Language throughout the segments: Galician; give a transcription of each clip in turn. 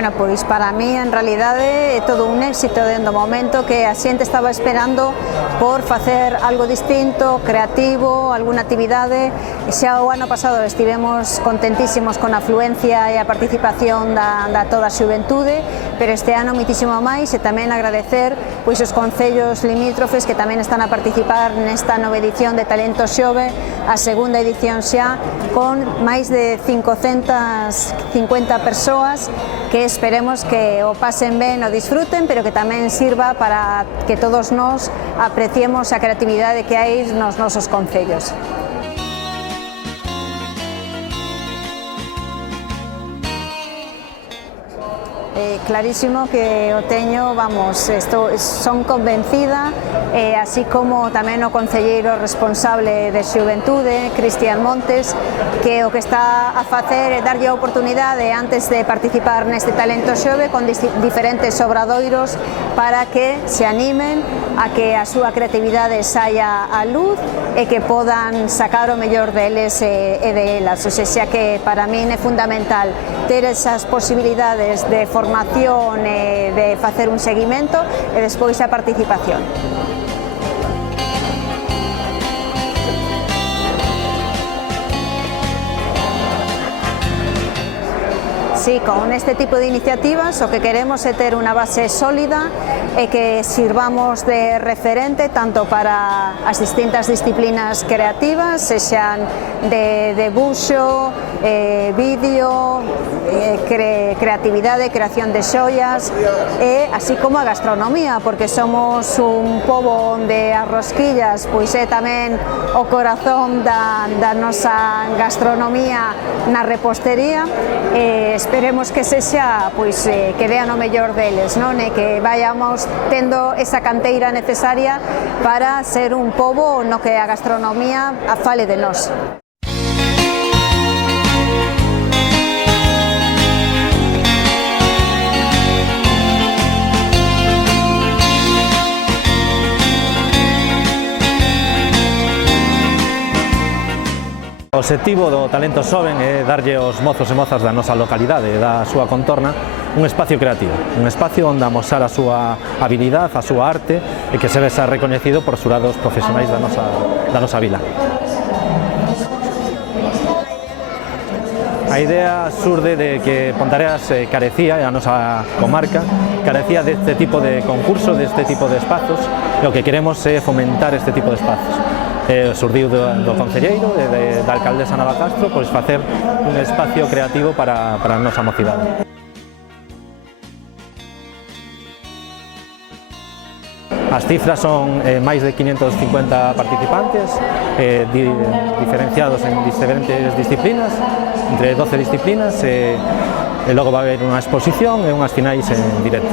Bueno, pois para mí en realidade é todo un éxito dentro do momento que a xente estaba esperando por facer algo distinto, creativo, alguna actividade. Xa o ano pasado estivemos contentísimos con a afluencia e a participación da toda a xuventude, pero este ano moitísimo máis, e tamén agradecer pois os concellos limítrofes que tamén están a participar nesta nova edición de Talento Xove, a segunda edición xa, con máis de 550 persoas que esperemos que o pasen ben, o disfruten, pero que tamén sirva para que todos nós apreciemos a creatividade que hai nos nosos concellos. Clarísimo que o teño, vamos, son convencida, así como tamén o concelleiro responsable de Xuventude, Cristian Montes, que o que está a facer é darlle a oportunidade antes de participar neste Talento Xove con diferentes obradoiros para que se animen a que a súa creatividade saia á luz e que podan sacar o mellor deles e de elas. O sea que para min é fundamental ter esas posibilidades de formación e de facer un seguimento e despois a participación. Sí, con este tipo de iniciativas o que queremos é ter unha base sólida e que sirvamos de referente tanto para as distintas disciplinas creativas, sexan de debuxo, vídeo, creatividade, creación de xoias, e así como a gastronomía, porque somos un pobo onde as rosquillas pois é tamén o corazón da nosa gastronomía na repostería. Esperemos que sexa, pois, que vean o mellor deles, non? E que vayamos tendo esa canteira necesaria para ser un pobo no que a gastronomía fale de nós. O obxectivo do Talento Xoven é darlle aos mozos e mozas da nosa localidade e da súa contorna un espacio creativo, un espacio onde amosar a súa habilidade, a súa arte e que se vexa recoñecido por xurados profesionais da nosa vila. A idea surde de que Ponteareas carecía, e a nosa comarca, carecía deste tipo de concurso, deste tipo de espazos, e o que queremos é fomentar este tipo de espazos. Surdiu do concelleiro e da alcaldesa Navacastro, pois facer un espacio creativo para a nosa mocidade. As cifras son máis de 550 participantes, diferenciados en diferentes disciplinas, entre 12 disciplinas, e logo vai haber unha exposición e unhas finais en directo.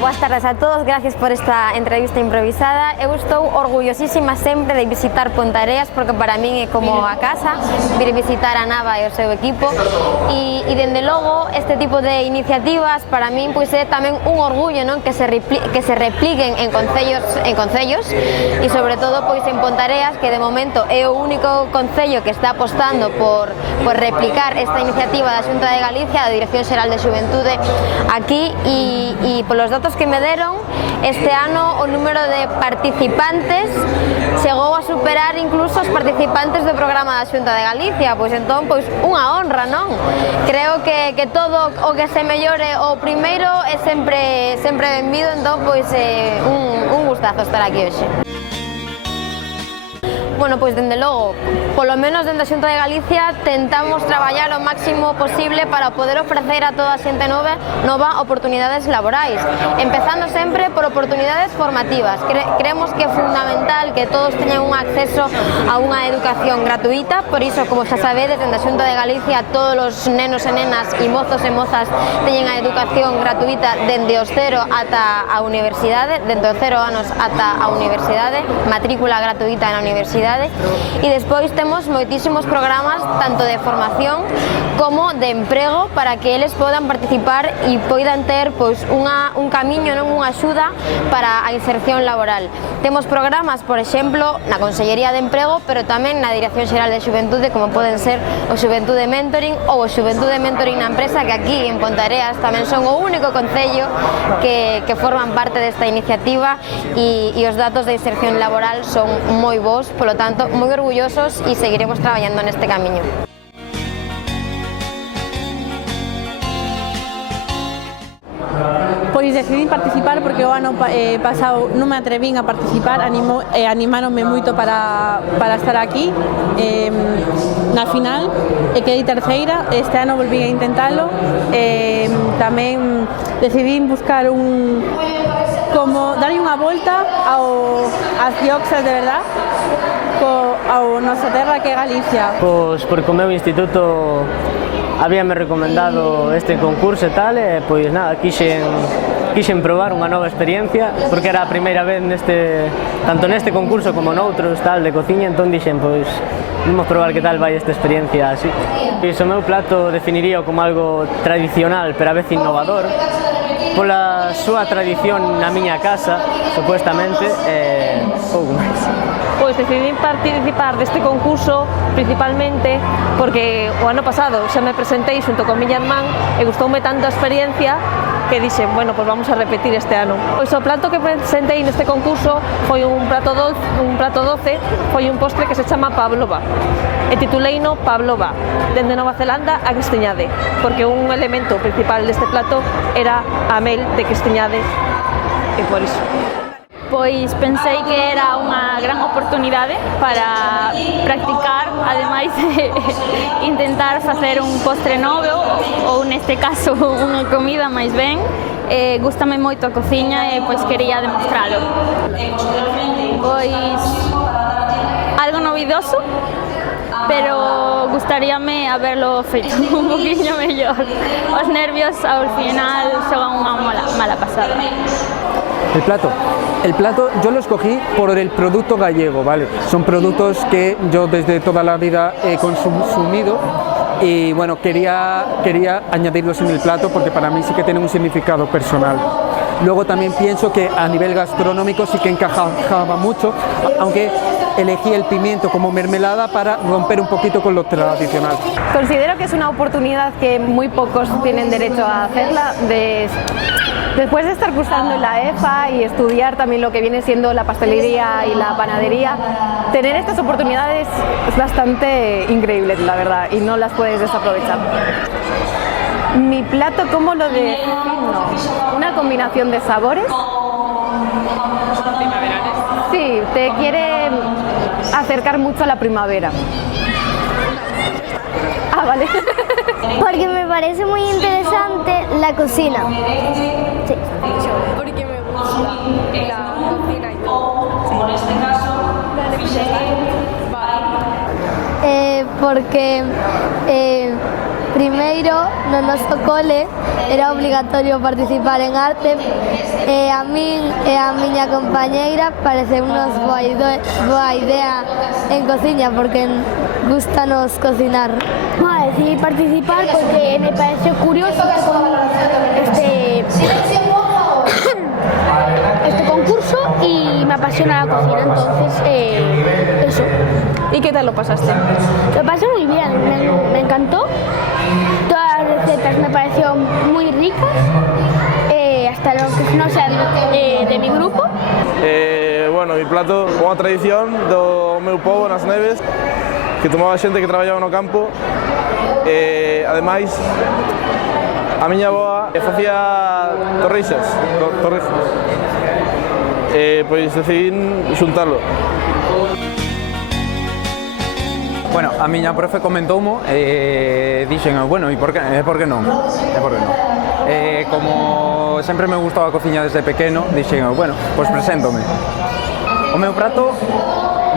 Boas tardes a todos, gracias por esta entrevista improvisada. Eu estou orgullosísima sempre de visitar Ponteareas porque para min é como a casa, vir visitar a Nava e o seu equipo e dende logo este tipo de iniciativas para min pois é tamén un orgullo, non, que se repliquen en concellos e sobre todo pois en Ponteareas, que de momento é o único concello que está apostando por replicar esta iniciativa da Xunta de Galicia, da Dirección Xeral de Xuventude aquí e polos datos que me deron, este ano o número de participantes chegou a superar incluso os participantes do programa da Xunta de Galicia, pois entón, pois unha honra, non? Creo que todo o que se mellore o primeiro é sempre benvido, entón, pois un gustazo estar aquí hoxe. Bueno, pois dende logo, polo menos dende a Xunta de Galicia tentamos traballar o máximo posible para poder ofrecer a toda a xente nova oportunidades laborais, empezando sempre por oportunidades formativas. Creemos que é fundamental que todos teñan un acceso a unha educación gratuita, por iso, como xa sabedes, dende a Xunta de Galicia todos os nenos e nenas e mozos e mozas teñen a educación gratuita dende os 0 ata a universidade, dende os 0 anos ata a universidade, matrícula gratuita na universidade. universidade, e despois temos moitísimos programas tanto de formación como de emprego para que eles podan participar e poidan ter pois un camiño, non unha axuda para a inserción laboral. Temos programas, por exemplo, na Consellería de Emprego, pero tamén na Dirección Xeral de Xuventude, como poden ser o Xuventude Mentoring ou o Xuventude Mentoring na empresa, que aquí en Ponteareas tamén son o único concello que forman parte desta iniciativa, e os datos de inserción laboral son moi bons, polo tanto, moi orgullosos, e seguiremos traballando neste camiño. Pois decidín participar porque o ano pasado non me atrevín a participar, animáronme moito para estar aquí na final, e quedei terceira. Este ano volví a intentalo, tamén decidín buscar como darlle unha volta ás dioxas de verdad ao nosa terra, que é Galicia. Pois porque o meu instituto habíame recomendado este concurso e tal, e pois nada, quixen probar unha nova experiencia, porque era a primeira vez tanto neste concurso como noutros tal de cociña, entón dixen, pois vamos probar que tal vai esta experiencia así. Pois o meu plato definiría como algo tradicional, pero a vez innovador, pola súa tradición na miña casa, supuestamente, e pouco máis. Pois decidí participar deste concurso principalmente porque o ano pasado xa me presentei xunto con miña irmán e gustoume tanto a experiencia que dixen, bueno, pois vamos a repetir este ano. Pois o plato que presentei neste concurso foi un prato doce, foi un postre que se chama pavlova, e tituleino Pavlova, dende Nova Zelanda a Cristiñade, porque un elemento principal deste plato era a mel de Cristiñade, e por iso. Pois pensei que era unha gran oportunidade para practicar, ademais de intentar facer un postre novo, ou neste caso unha comida máis ben. Gústame moito a cociña e pois quería demostralo. Pois algo novidoso, pero gustaríame haberlo feito un poquinho mellor. Os nervios ao final xogan unha mala pasada. El plato yo lo escogí por el producto gallego, ¿vale? Son productos que yo desde toda la vida he consumido y bueno, quería añadirlos en el plato porque para mí sí que tiene un significado personal. Luego también pienso que a nivel gastronómico sí que encajaba mucho, aunque elegí el pimiento como mermelada para romper un poquito con lo tradicional. Considero que es una oportunidad que muy pocos tienen derecho a hacerla, después de estar cursando en la EFA y estudiar también lo que viene siendo la pastelería y la panadería, tener estas oportunidades es bastante increíble, la verdad, y no las puedes desaprovechar. Mi plato, ¿cómo lo defino? Una combinación de sabores. Sí, te quiere acercar mucho a la primavera. Ah, vale. Porque me parece muy interesante la cocina. Sí. Porque me gusta la cocina y todo. Porque primeiro no noso cole era obligatorio participar en arte, e a min e a miña compañeira pareceunos boa idea en cociña porque gustanos cocinar. Decidí participar porque me pareció curioso este concurso y me apasiona la cocina, entonces eso. ¿Y qué tal lo pasaste? Lo pasé muy bien, me encantó. Todas las recetas me parecieron muy ricas, hasta lo que no sean de mi grupo. Bueno, mi plato, unha tradición do meu pobo nas neves, que tomaba xente que traballaba no campo. Ademais, a miña avoa facía torreixas, pois decidín xuntarlo. Bueno, a miña profe comentoumo e dixen, bueno, e por que non? Como sempre me gustaba a cociña desde pequeno, dixen, bueno, pois preséntome. O meu prato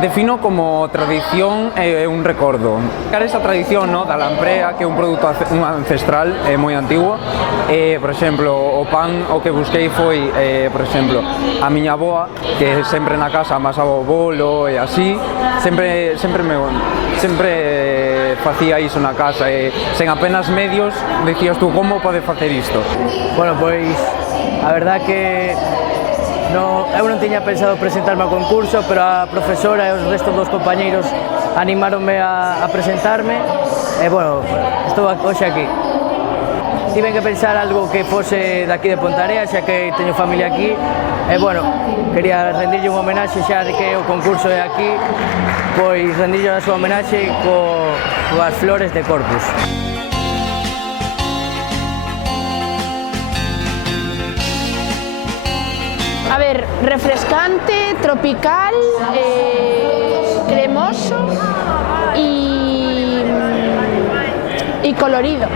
defino como tradición e un recordo. Esa tradición, no, da lamprea, que é un produto ancestral moi antigo. Por exemplo, o pan o que busquei foi, por exemplo, a miña avoa, que sempre na casa amasaba o bolo e así, sempre facía iso na casa e sen apenas medios dicías tú como pode facer isto. Bueno, pois a verdad que eu non tiña pensado presentarme ao concurso, pero a profesora e os restos dos compañeiros animáronme a presentarme e, bueno, estou hoxe aquí. Tiven que pensar algo que fose daqui de Ponteareas, xa que teño familia aquí, e, bueno, quería rendirlle un homenaxe xa de que o concurso é aquí, pois rendirlle a súa homenaxe coas flores de Corpus. A ver, refrescante, tropical, cremoso y colorido.